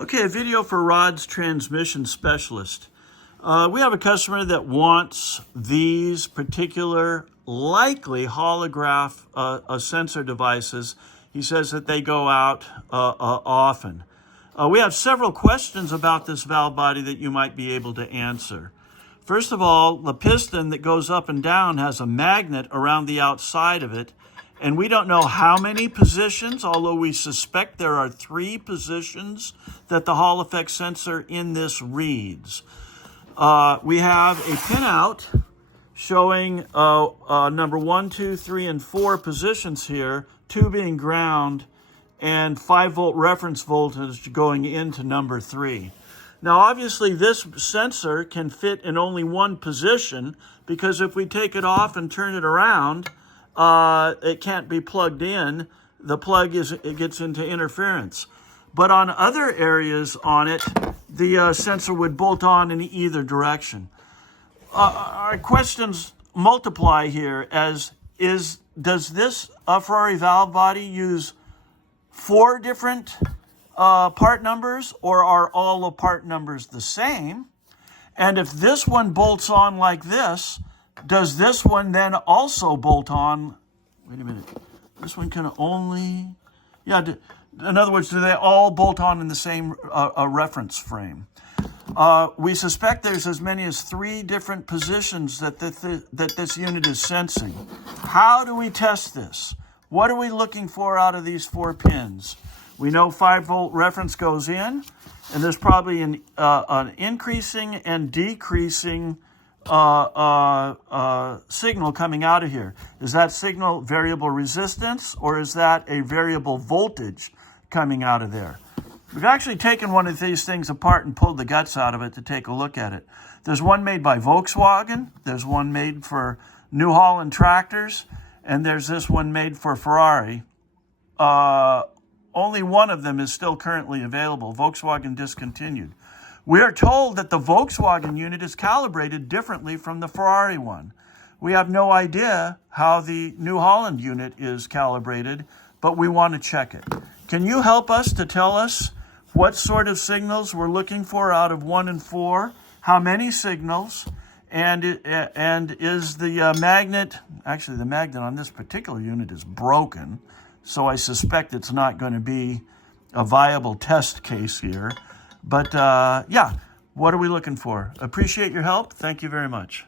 Okay, a video for Rod's transmission specialist. We have a customer that wants these particular likely holograph sensor devices. He says that they go out often. We have several questions about this valve body that you might be able to answer. First of all, the piston that goes up and down has a magnet around the outside of it, and we don't know how many positions, although we suspect there are 3 positions that the Hall effect sensor in this reads. We have a pinout showing number 1, 2, 3, and 4 positions here, 2 being ground, and 5-volt reference voltage going into number 3. Now, obviously, this sensor can fit in only one position because if we take it off and turn it around, it can't be plugged in. The plug gets into interference. But on other areas on it, the sensor would bolt on in either direction. Our questions multiply here does this Ferrari valve body use 4 different part numbers, or are all the part numbers the same? And if this one bolts on like this, does this one then also bolt on? Wait a minute. This one can only, in other words, do they all bolt on in the same reference frame? We suspect there's as many as 3 different positions that this unit is sensing. How do we test this? What are we looking for out of these 4 pins? We know 5-volt reference goes in, and there's probably an increasing and decreasing signal coming out of here. Is that signal variable resistance, or is that a variable voltage coming out of there? We've actually taken one of these things apart and pulled the guts out of it to take a look at it. There's one made by Volkswagen, there's one made for New Holland tractors, and there's this one made for Ferrari. Only one of them is still currently available. Volkswagen discontinued. We are told that the Volkswagen unit is calibrated differently from the Ferrari one. We have no idea how the New Holland unit is calibrated, but we want to check it. Can you help us to tell us what sort of signals we're looking for out of 1 and 4? How many signals? And is the magnet, actually the magnet on this particular unit is broken, so I suspect it's not going to be a viable test case here. But yeah, what are we looking for? Appreciate your help. Thank you very much.